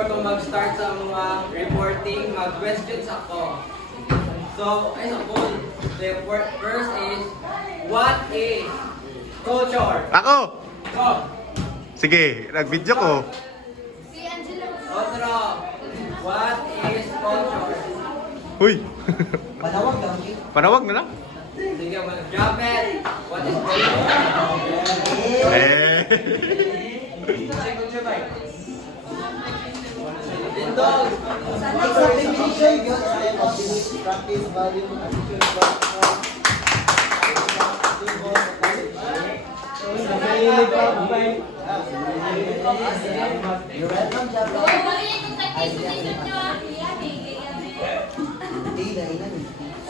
before ko mag-start sa mga reporting, mag-questions ako. So, ay sa poll. The first is, what is culture? Ako! Go! Sige, nag-video ko. Si Angela. Otro, what is culture? Huy! Panawag lang. Panawag na lang. Sige, drop it. What is culture? Eh! Dindog. Examination, good science, practice, value, attitude, You're welcome, Jabba.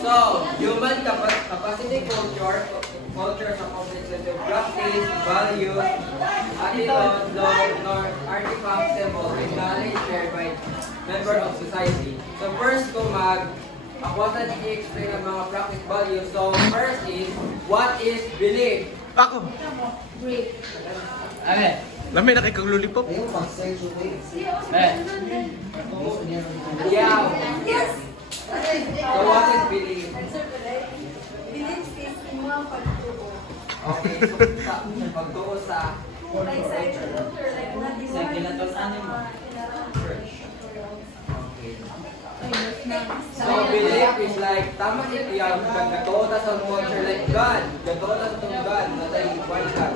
So, human capacity culture sa complexity of practice, value, attitude, law, norm, artifacts, symbol, and knowledge shared by member of society. So first ako sa i-explain ang mga practice values. So first is, what is belief? Ako! Amen. Lami na kay kang lollipop. Ayun, mag-search yung way. Yeah. Yes. So what is belief? Belief is in mga pagtuo. Okay, so pagtuo sa Like sa culture, like natin Sa ginatawag mo. church. Okay. So belief is like, tama ito yan, gatuo ta sa culture like God. Gatuo ta sa itong God, na tayo one God.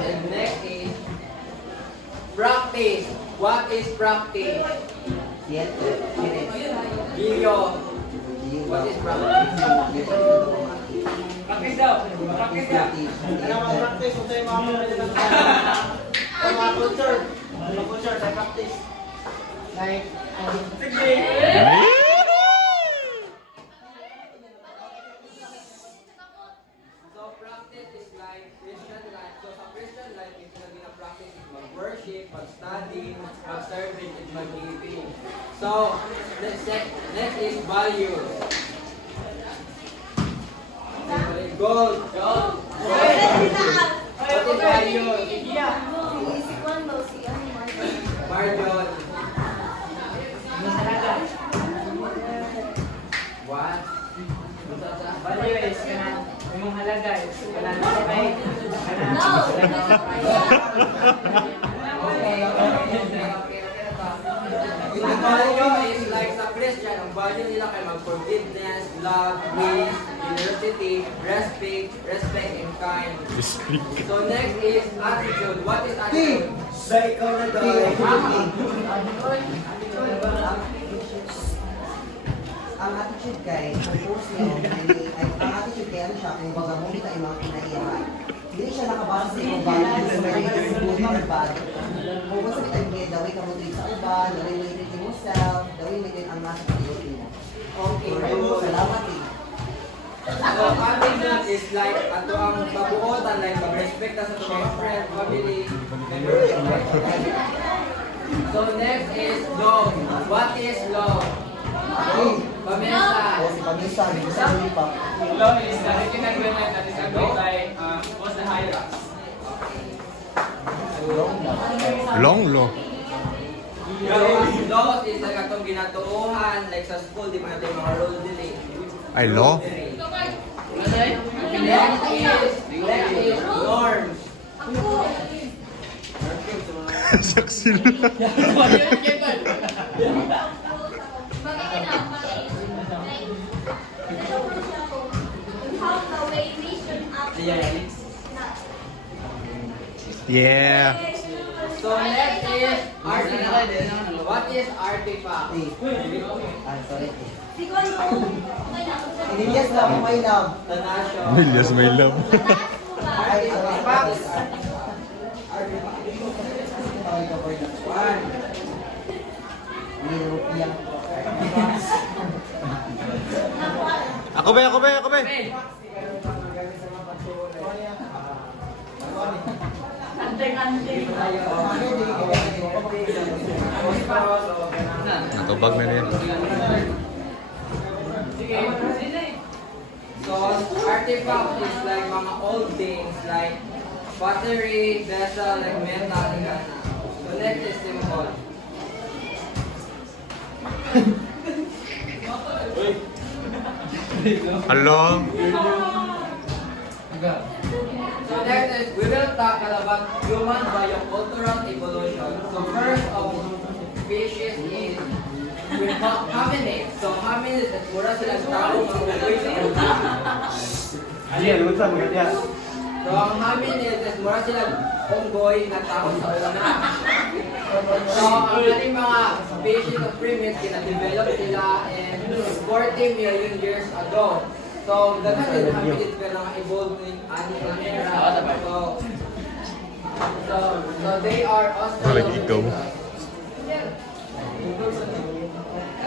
And next is, practice. What is practice? Gilyo. What is practice? Practice daw. Practice daw. Ano mga practice? Kung sa'yo mga mga culture. Mga culture, sa practice. Like, So practice is like Christian life. So sa Christian life, if na gina-practice is mag-worship, mag-study, mag-service, and mag-giving. So, next is values. Gold. Gold. What is values? Si Kwando, si Martin. Marjon. What? Value is kanang imong halaga is kanang sabay kanang No. Ang value is like sa Christian, ang value nila kay mag-forgiveness, love, grace, generosity, respect, and kind. So next is attitude. What is attitude? sa ikaw na daw. Ang attitude kay, ang course niyo, ang attitude kay ano siya, kung baga mo kita yung mga pinaiyahan. Hindi siya nakabasa sa ibang values, may good or bad. Kung basta kita yung daway ka mo treat sa uban, daway mo treat yourself, daway mo din ang nasa attitude mo. Okay, salamat eh. So attitude is like ato ang babuotan, like mag-respect sa mga friend, family, members. So next is law. What is law? Okay. Pamesa. O si Pamisa, hindi sa pa. law is the written agreement that is agreed by both the hierarchs. Long lo. Law is like atong ginatuuhan, like sa school, di man natin yung mga rule dili. Ay, law? Next is norms. Saksi na. Yeah. So next is artifact. What is artifact? Sorry. Si Kwando. Inilyas lang, my love. Tanasyo. Millions may love. Ay, Artifacts. One. Ako ba, ako ba, ako ba? Natubag na rin. So artifact is like mga old things like pottery, vessel, like metal, and gana. So next is symbol. Hello? So next is, we will talk about human biocultural evolution. So first of species is with hominids. So hominids, mura silang tao, mga sa una. So ang hominids is mura silang unggoy na tao sa una. So ang ating mga species of primates, kina-develop sila in 40 million years ago. So, daghan din hominids pero evolve in animal era. So they are Ikaw.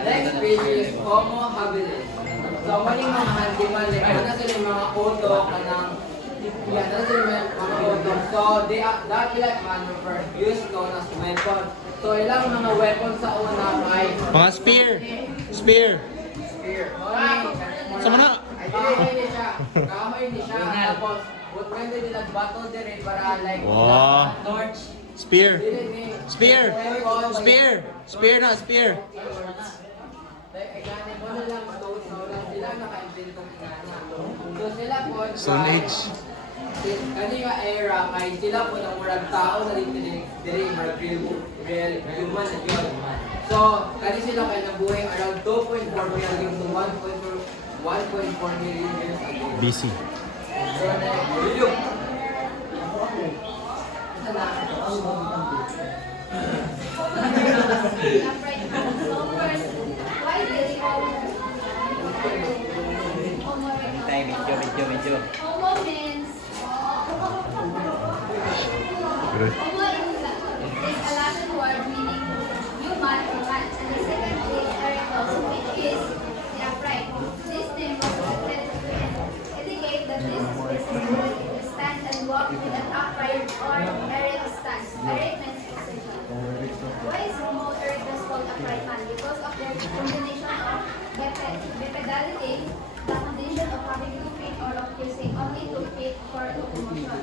Next species, Homo habilis. So, maling mga handyman, like, ano sila yung mga auto, kanang, yan, ano sila yung mga auto. So, that like maneuver, used known as weapon. So, ilang mga weapon sa una ay Mga spear. Spear. spear. Sama na. Kahoy ni siya. Kahoy ni siya. Tapos, pwede nila battle din rin para like, Wow. torch. Spear. Dili ni. Spear. Spear. Spear na, spear. Like, ay gani mo na lang stone, so lang sila naka-invent ng ingana. So sila po, Stone Age. Kani nga era, kay sila po ng murag tao na dili murag real human na yun. So, kani sila kay nabuhay around 2.4 million to 1.4 million years ago. BC. So, video. Sana. Upright hand. So first, why do they call Homo erectus? Homo means Good. Homo is a Latin word meaning human or man, and the second is erectus, which is the upright. This name was selected to indicate that this species will stand and walk with an upright or erect stance. Erect means position. Why is Homo erectus called upright man? Because of their combination of bipedality, the condition of having 2 feet or of using only 2 feet for locomotion.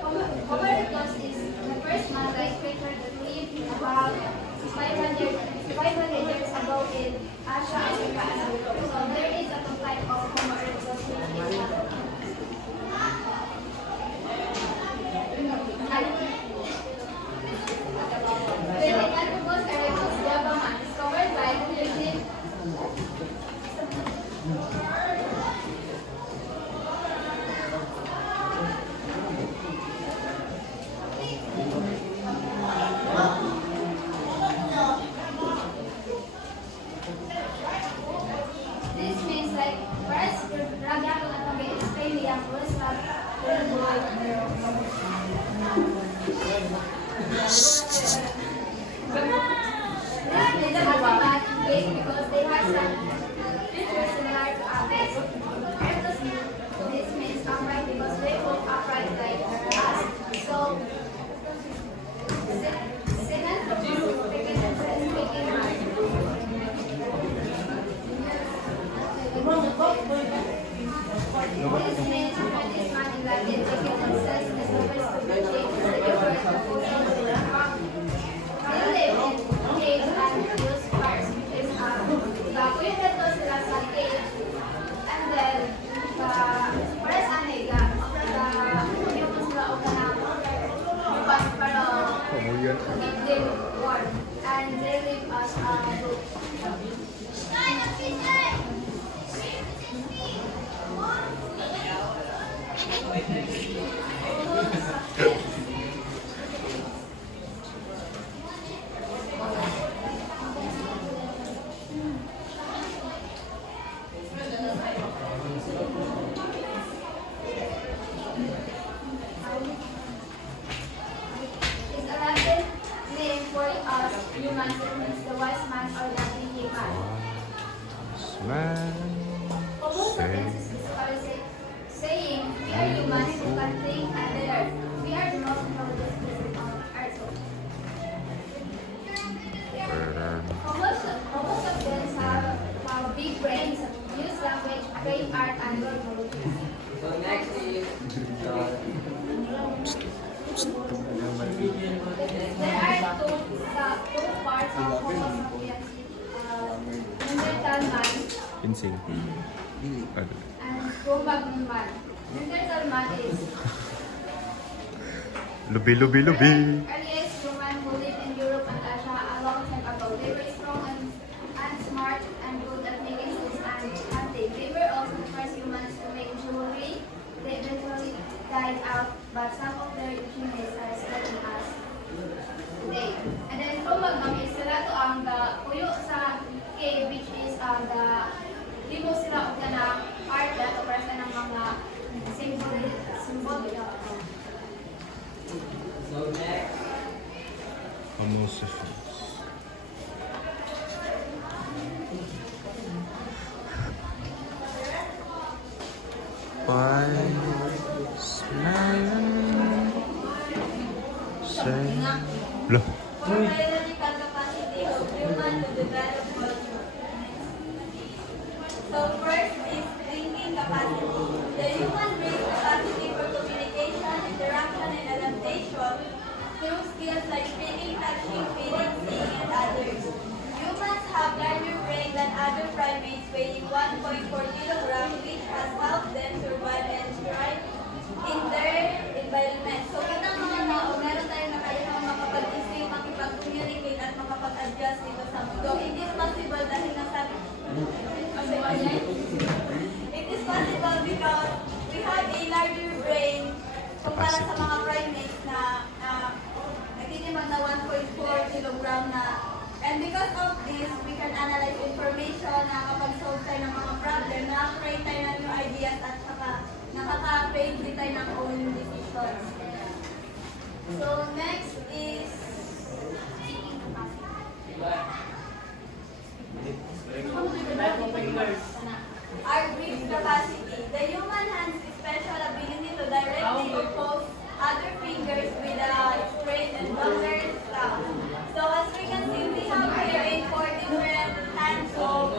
Homo erectus is the first man-like creature that lived about 500 years ago in Asia, Africa, and Europe. So there is a type of Homo erectus which is the Galapagos erectus java man discovered by Philippine This means like whereas Ragyato at Pag Australia was because they have some features similar to others. This means upright because they hold upright like us. So, second, speaking This means British man in Latin taken themselves as the first to be changed to the effort of moving to the rock. They live in caves and use fires, which is the to sila sa cave. And then, whereas anega, yung sila o kanang pero keep them warm. And they live as a group. Is a Latin name for us humans that means the wise man or Latin man. Man. Homo sapiens is saying we are humans who can think and learn. We are the most intelligent species on earth. Homo sapiens have big brains, use language, create art, and work. So next is There are two parts of Homo sapiens. Insing. Ano? and Robag man. Universal man is Lubi. earliest human who lived in Europe and Asia a long time ago. They were strong and smart and good at making tools and hunting. They were also the first humans to make jewelry. They eventually died out, but some of their genius are still in us today. And then from Magmam is sila to ang puyo sa cave, which is the limo sila og na art that para sa ng mga symbol. So next, Amorphous. Loh. Biological capacity of human to develop culture. So first is thinking capacity. The human brain's capacity for communication, interaction, and adaptation through skills like speaking, touching, feeling, seeing, and others. Humans have larger brain than other primates weighing 1.4 kilograms, which has helped them survive and thrive in their environment. So kitang mga tao, meron tayong nakayahang makapag-isip, makipag-communicate, at makapag-adjust dito sa mundo. It is possible dahil nasabi it is possible because we have a larger brain kumpara sa mga primates na nagtitimag na 1.4 kilogram na. And because of this, we can analyze information, nakakapag-solve tayo ng mga problem, nakaka-create tayo ng new ideas, at saka nakaka-create din tayo ng own decisions. So next is our grip capacity. The human hand's special ability to directly oppose other fingers with a straight and backward stab. So as we can see, we have here 4 different hands of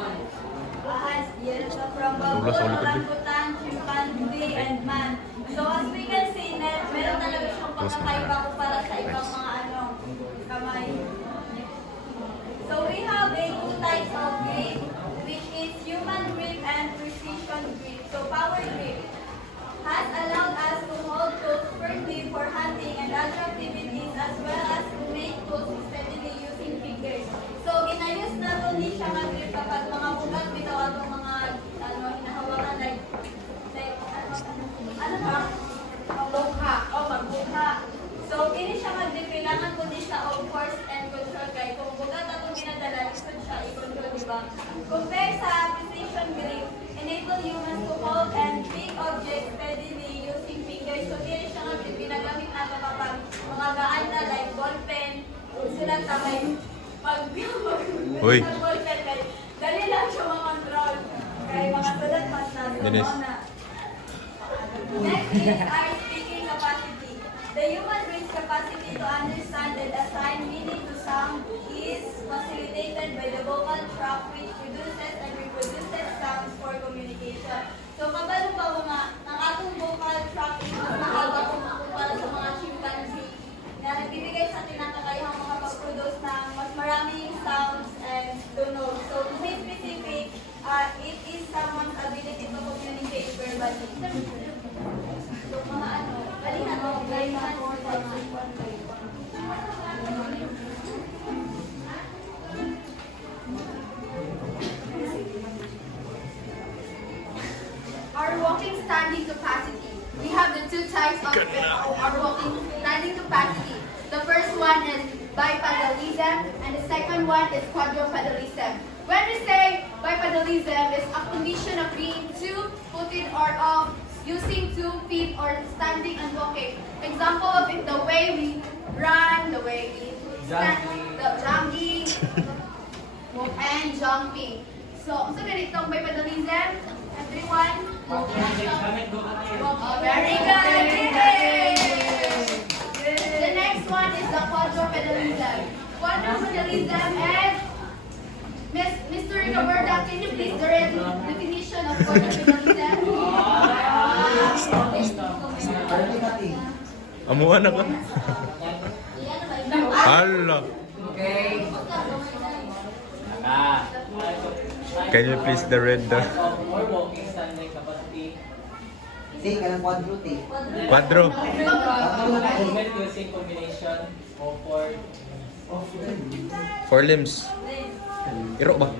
hands here. So from baboon, orangutan, chimpanzee, and man. So as we can see, meron talaga siyang pagkakaiba kumpara sa ibang mga kamay. So we have two types of grip, which is human grip and precision grip. So power grip has allowed us to hold tools firmly for hunting and other activities, as well as to make tools steadily using fingers. So ginayos na ito ni siya mag-grip kapag mga bugat bitaw atong mga hinahawakan like ano ba? Magbuka o magbuka. So ini siya mag-grip, kailangan ko din siya of force and control kay kung bugat atong ginadala, gusto siya i-control, diba? Compare sa precision grip, enable humans to hold and pick objects steadily using fingers. So dili siya nga pinagamit nato kapag mga gaan na like ball pen, sila tamay pag Uy. ball pen kay dali lang siya ma-control kay mga sulat mas na Dennis. Next is our speaking capacity. The human brain's capacity to understand and assign meaning to sound is facilitated by the vocal tract, which produces and reproduces sounds for communication. So kabalo ba mga ang atong vocal tract is mas mahaba kumpara sa mga chimpanzee na nagbibigay sa atin ng kakayahang makapag-produce ng mas maraming sounds and tones. So to be specific, it is someone's ability to communicate verbally. So mga halina to, very Our walking standing capacity. We have the two types of our walking standing capacity. The first one is bipedalism and the second one is quadrupedalism. When we say bipedalism, it's a condition of being two-footed or of using 2 feet or standing and walking. Example of it, the way we run, the way we stand, the jogging, and jumping. So, unsa ganito ang bipedalism? Everyone? Very good! Yay! The next one is the quadrupedalism. Quadrupedalism is Mr. Roberta, can you please the definition of quadrupedalism? Amuan ako. Hala. okay. Can you please the red the Or walking standing capacity. Take ka ng quadrute. quadro? Movement using combination of Four limbs. Iro ba?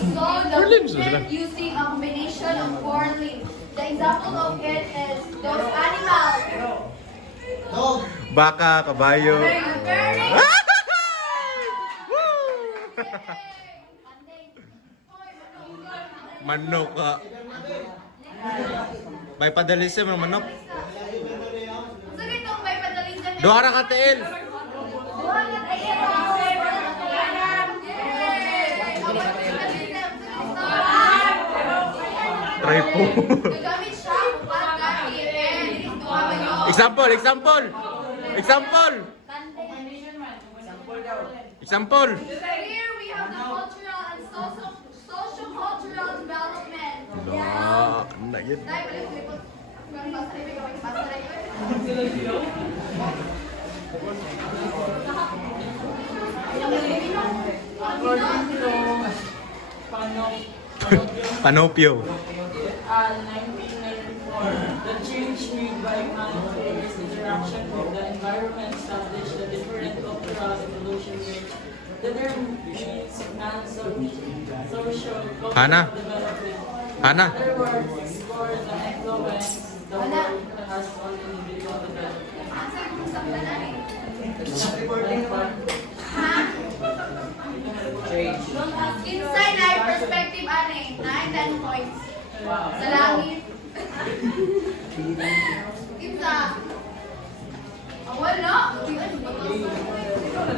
So the limbs na sila. movement using a combination of four limbs. The example of it is those animals. Dog. Baka, kabayo. Burning. Manok ka. May padalisim ng manok. So itong may padaling dyan. Duha ra ka tiil. Duha na kayo. Try po. Gagamit siya upang kahit Example, example. Example. Example. Here we have the cultural and socio-cultural development. Ah, na yun. Dahil pala yung lipot. Hanggang basta rin, may basta rin yun. Panopio. 1994, the change made by man through his interaction with the environment established a different cultural evolution which determines man's social Hana. development. Hana. In other words, explore the influence the world has on individual development. Answer kung sa kanan eh. Inside na perspective ani, 9-10 points. Sa langit. Kinsa. Awal na.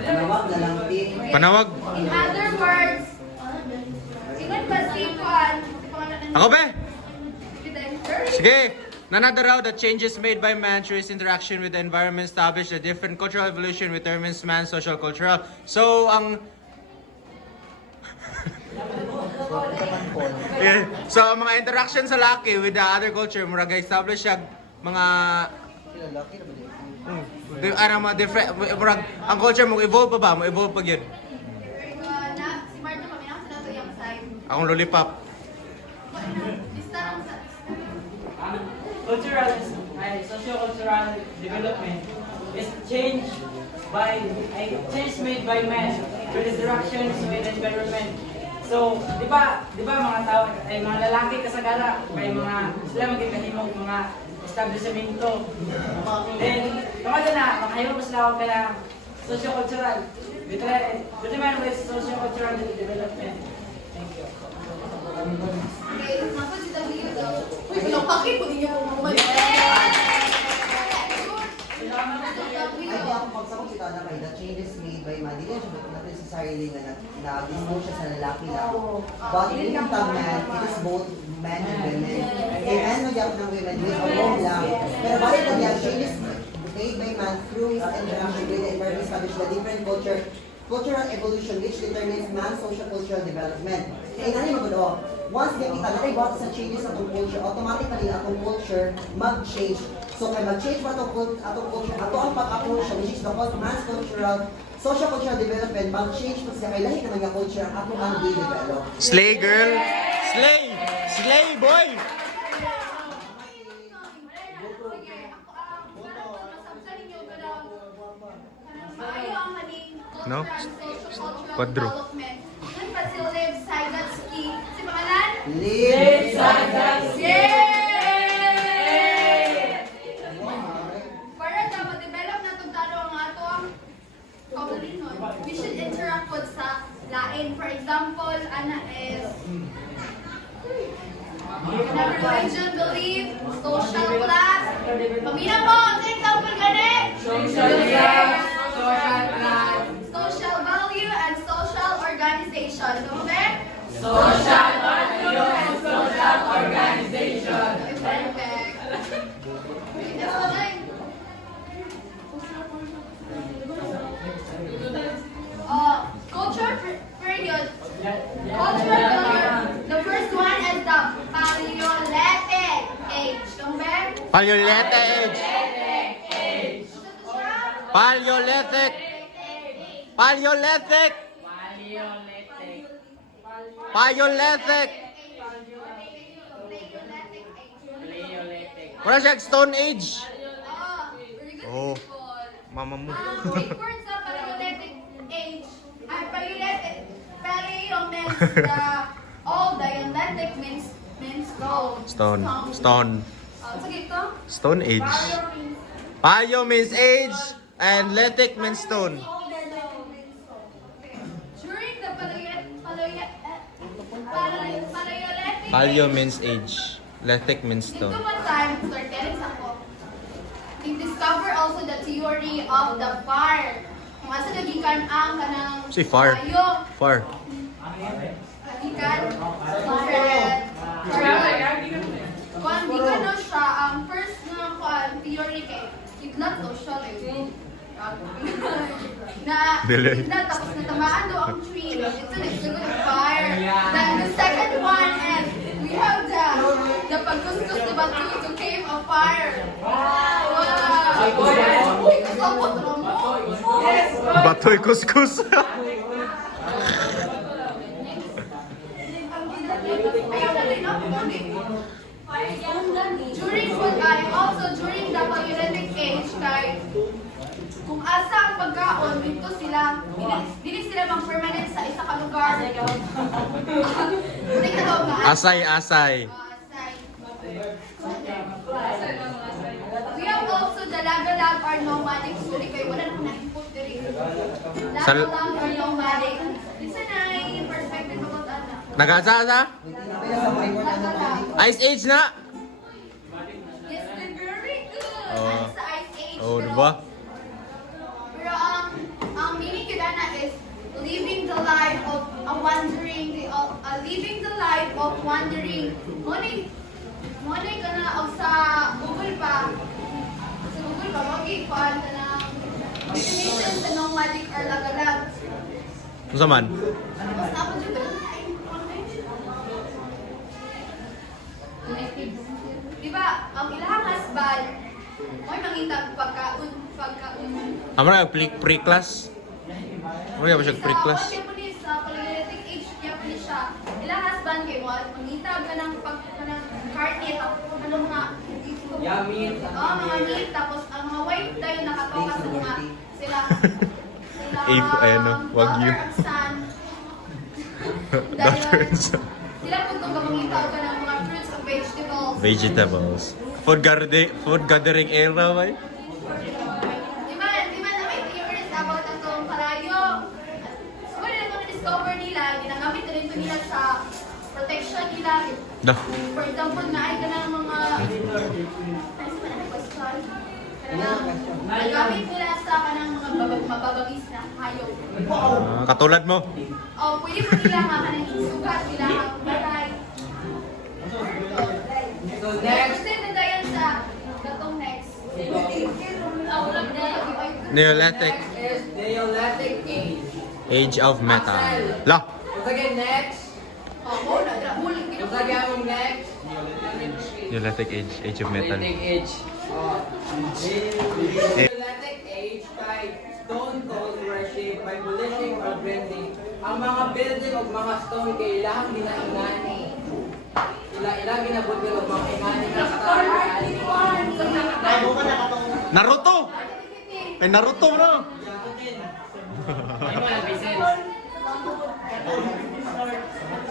Nawag na lang, Tim. Panawag. In other words, ingat ba si Juan? Ako be. Sige. Another route that changes made by man through his interaction with the environment establish a different cultural evolution which determines man's social cultural. So, ang yeah. So, ang mga interaction sa laki with the other culture, murag establish siya mga mga different, murag, ang culture mo evolve pa ba? Mo evolve pa yun. Si Marta kami na sa nato yung side. Akong lollipop. Lista lang sa Cultural ay socio-cultural development is change made by man through interactions with environment. So, di ba mga tao ay mga lalaki kasagara, may mga sila magkakahimog mga establishmento. Then, kamada na, makahimog pa sila ako kaya socio-cultural. Determine with socio-cultural development. Thank you. okay, ako si W daw. Uy, walang pakit po ninyo kung bumalik. Ay, di ako pagsakot si Tana kay the changes made by man. Hindi siya not necessarily na nag-emote siya sa lalaki lang. But in yung man, it is both men and women. Kaya men magyap ng women, we alone lang. Pero balik na yan, changes made by man through his interaction with the environment establish the different cultural evolution which determines man's social cultural development. Kaya nani magulo, once kita na sa changes atong culture, automatically atong culture mag-change. So kaya mag-change ba atong culture, ato ang pag-approach which is the man's social cultural development, mag-change pa siya kay lahi naman nga culture ang ato ang i-develop. Slay girl! Slay! Slay boy! Sige, ako masabsa ninyo gano'n. Maayo ang maning No? social Quadro. development. Yun pa si Lev Sygatsky. Si pangalan? Live! Para sa ma-develop na itong talo ang ato ang kaulinon, we should interact with sa lain. For example, ana is religion, belief, social class. Pamina mo, sa example gani? Social class, social value, and social organization. Ito mo ba? Social value and social organization. Perfect. Ito mo ba? Culture period. Cultural period. The first one is the Paleolithic age. Ito ba? Paleolithic age! Paleolithic! Paleolithic! Paleolithic. Paleolithic. Paleolithic. Wala siya Stone Age. Very good. Oh. Mama mo. Big word sa Paleolithic age. Paleo means the old. Dialectic means stone. Stone. Sige ito. Stone Age. Paleo means Paleo means age and lithic means stone. during the Paleolithic Paleo age, means age. Lithic means dito stone. one time, sorterin sa ako. They discover also the theory of the fire. Kung asa nagikan ang kanang Si fire. kayo, Far. nagikan, kung di ka na siya, ang first na theory kay kidnap social na Dili. kidnap tapos natamaan daw ang tree. It's an exhibit of fire. Then the second one is we have the pagkuskus diba to cave of fire. Wow! Uy, kasabot na mo. Batoy kuskus. During the Paleolithic age, kay kung asa ang pagkaon, dito sila, dili sila mag-permanent sa isa ka lugar. Hindi ka daw ba? Asay. Asay. We have also the lagalag or nomadic. Sorry kayo, wala naman na-input diri. Lagalag or nomadic. Listen na, yung perspective about ano. Nag-asa-asa? Ice Age na? Yes, very good. Oh. Ano sa Ice Age? Oh, pero- diba? Pero ang meaning ko na is living the life of living the life of wandering. Money ka na og sa Google pa. Sa Google pa magikuan ka na definition sa nomadic or lagalag. Ano sa man? Tapos tapos yung diba, ang ilang husband, may mangitag pagkaun. Amo na pre-class. Ano ba siya pre-class? Sa Japanese, sa Paleolithic age, Japanese siya. Ilang husband kayo mo, mangitag ka ng karne, ano mga Yummy. mga meat, tapos ang mga wife tayo nakatoka sa mga sila Ayan, no? Wagyu. daughter and son. Daughter and son. Sila po itong kamangitaw ka ng mga fruits and vegetables. Vegetables. Food gathering era, ba? Di ba na may theories about atong karayo? Siguro na ito na-discover nila, ginagamit na rin ito nila sa protection nila. Da. For example, na ay ka ng mga... Ginagamit nila sa kanang mga mababagis na hayop. Katulad mo. O, pwede po nila nga kanang sugat nila ang baray. So next, Gusto na dayan sa gatong next. Neolithic. next is Neolithic age. Age of metal. La. Once again, next. Once again, ang next. Neolithic age. Age of metal. Neolithic age. Neolithic age kay stone tools were shaped by polishing or grinding. Ang mga building o mga stone kay ilang ginaingani. Ilang ginabutil o mga ingani na Naruto! Kay Naruto, bro! Ay mo lang, Vicente.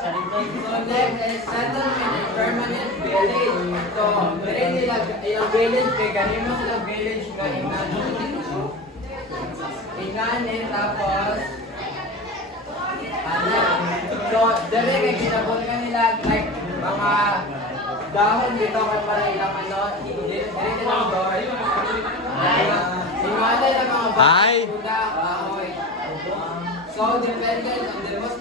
So next is settlement and permanent village. So, dili nila yung village kay ganimo sila village nga ingani. Ingani tapos so, dili kay ginabutil nila like mga dahon dito kay para ilang dili nilang door. Ingani na mga Ay! kahoy. So, dependent on the most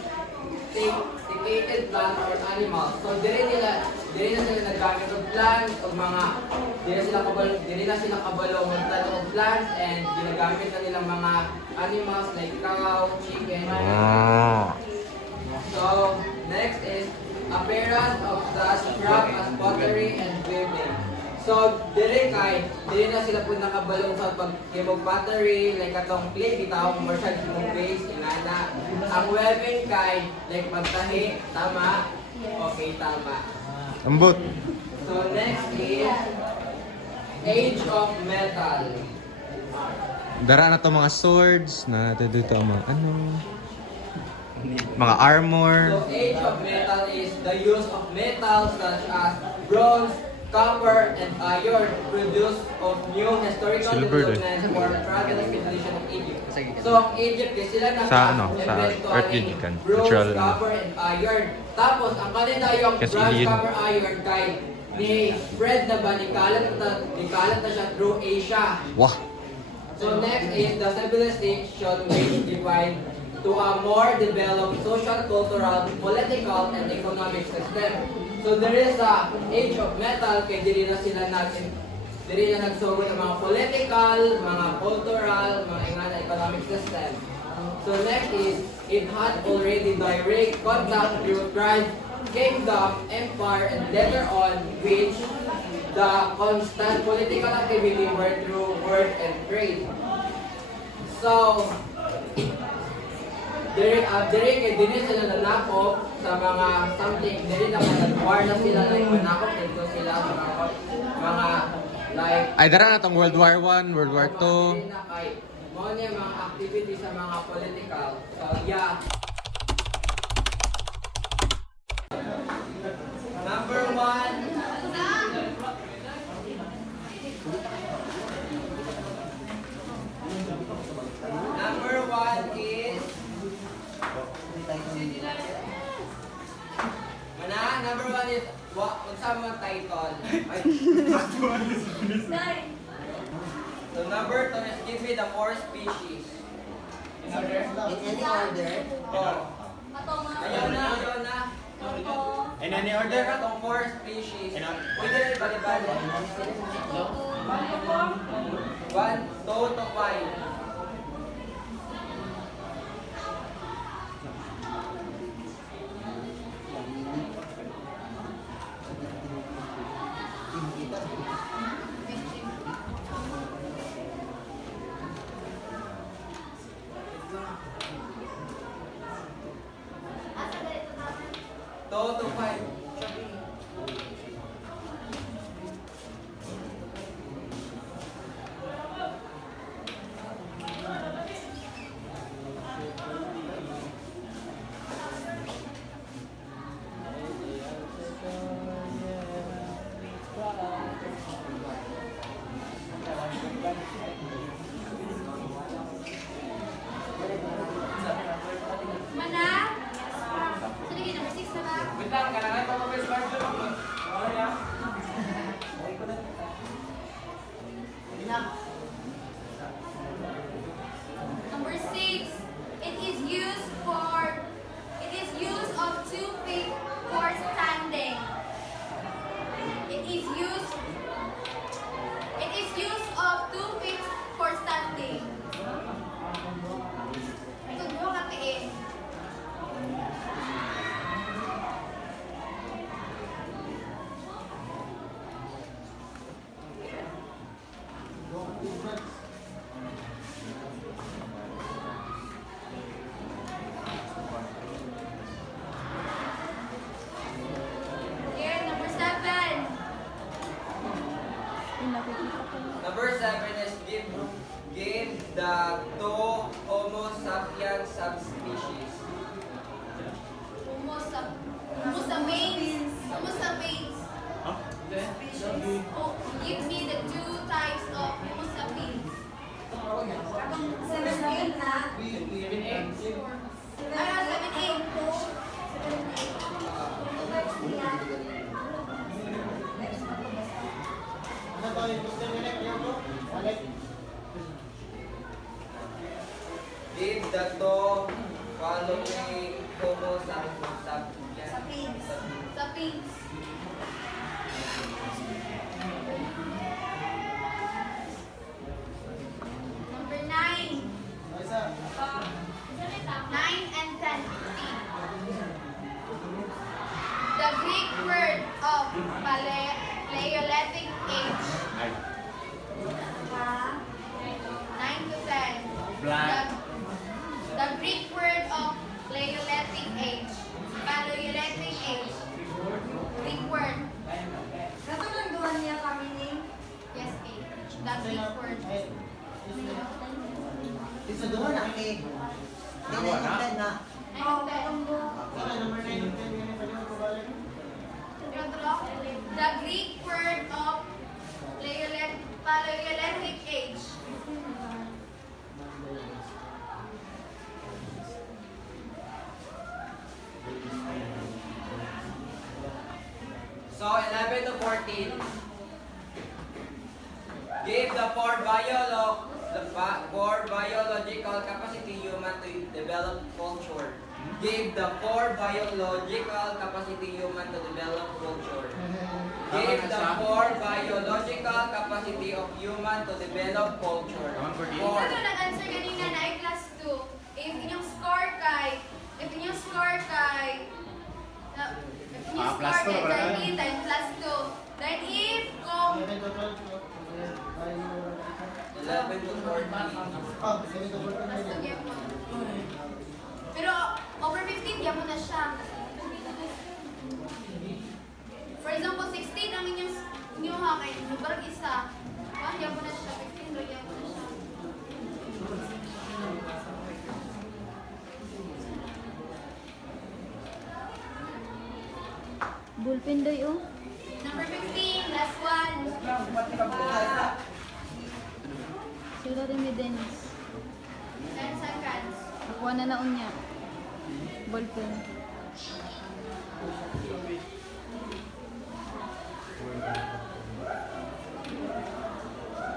sophisticated plant or animals. So, dili na sila naggamit ng plants o mga dili na sila kabalo magplant of plants and ginagamit na nilang mga animals like cow, chicken. So, next is appearance of the scrap as pottery and building. So, So, dili na sila po nakabalong sa pag-himog battery, like atong click, itaw commercial himog base, inana. Ang weapon kay, like magtahi, tama? Okay, tama. Ambot. So, next is Age of Metal. Dara na to mga swords, na dito ang mga ano, mga armor. So, Age of Metal is the use of metals such as bronze, copper, and iron produced of new historical Silver, developments for travel and civilization of Egypt. So, ang Egypt, kasi sila Sa ano, sa Earth Gigikan, bronze, natural, copper, and iron. Tapos, ang kanila yung Kasi bronze, alien. copper, iron kay ni spread na ba, nikalat na siya through Asia. Wah! So next is the civilization which divide to a more developed social, cultural, political, and economic system. So there is a age of metal kay dili na nagsugod ng mga political, mga cultural, mga ingana economic system. So next is it had already direct contact through tribe, kingdom, empire, and later on which the constant political activity were through work and trade. So, diri kay dinhi sila nanakop sa mga something, diri na war na sila like manakop dito sila sa mga like Ay, dara na tong World War I, World War II. diri na kay mo niya mga activity sa mga political. So, yeah. Number 1. Number 1 is Mana? Number 1 is unsa mga title? Ay. So number 2 is give me the 4 species. In order? In any order, Oh. Ayaw na. In any Order order? ka tong 4 species. Pwede rin bali-bali. 1, 2 to 5. Two to 5. Mana? Sige, number 6 na ba? Wait lang, kailangan pa mag-start doon. Wala. Number 6. It is used of 2 feet for standing. It is used of 2 feet for standing. Ito mo katiin. Here, number 7. Number 7 is give the 2 Homo sapiens subspecies. Homo sapiens. Oh, give me the 2 types of Homo sapiens. 7-8 na. Ay, 7-8. Give the 2 following Homo sapiens. Sapiens. Number 9. 9 and 10. 15. The Greek word of paleolithic Paleolithic age. 9 to 10. Black. The Greek word of Paleolithic age. Paleolithic age. Greek word. Natulungan niya kami ni Yes, age. The Greek word. Ito doon na kay. Hindi na. 9 to 10. The Greek word of Paleolithic age. So 11 to 14. Give the four biological capacity human to develop culture. Give the four biological capacity human to develop culture. Give the four biological capacity of human to develop culture. Four. Ito nag-answer kanina na ay class 2. If inyong score kay plus two, wala 30 times plus 2. Then if kung 11 to 14. pero over 15 yan mo na siya. For example, 16 ang inyong hakay, barang isa. Yan mo na siya, 15 ro yan mo na siya. Ballpen daw oh. Number 15, last one. Sila rin ni Dennis. 10 seconds. Nakuha na naon niya. Ballpen.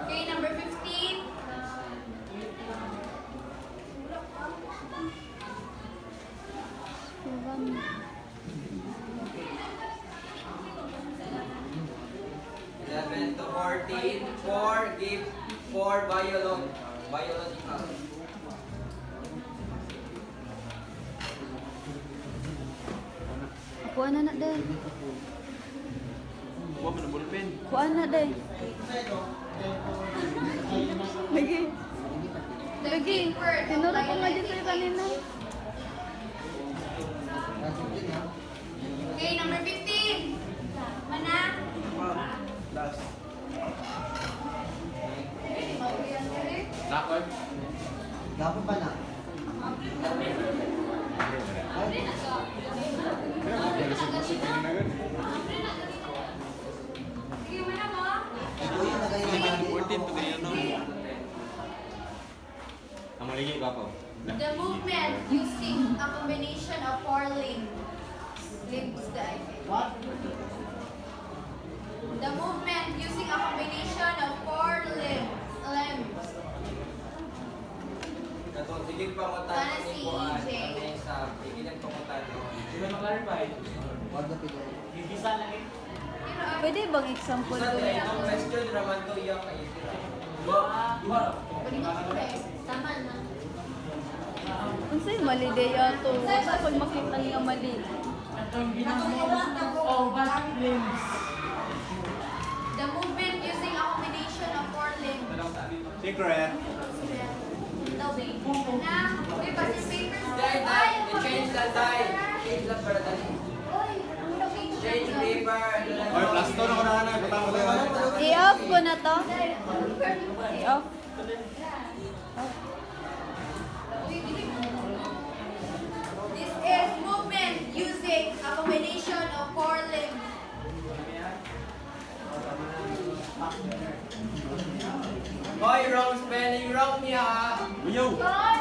Okay, number 15. Seven. 11 to 14. 4. Give 4 biological. Kuha na na din. Kuha mo na ballpen. Kuha na din. Lagi. The Lagi. Greek word of Tinuro ko nga dito Paleolithic yung kanina. age. Okay, number 15. Mana? Last. Lakot. Gapo pa na. Sige, mana mo? Ito yung nagay na 14 pa ganyan, no? Ang maligay ka po. The movement using a combination of four limbs. Limbs, the What? The movement using a combination of four limbs. Katong sige pangutan Para ni si Kuan. EJ. Sa sige pangutan. Di ba ma-clarify? Wag na pito. Gigisa lang eh. Pwede bang example Sa ko tayo yan? itong question raman to yung kayo. Tama na. Ang sa'yo mali day ato. Basta pag makita niya mali. Atong ginamit. Oh, back limbs. The movement using a combination of four limbs. Secret. Na, okay, pass your papers. Dahil change the time. Change the paradigm. Change paper. Oy, plus 2 na ko na hanay. Butang ko na. I-off ko na to. I-off. This is movement using a combination of four limbs. Hoy, wrong spelling. Wrong niya. Uyaw. Four.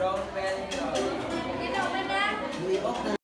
Wrong spelling. Wrong. Ginawa na. I-off na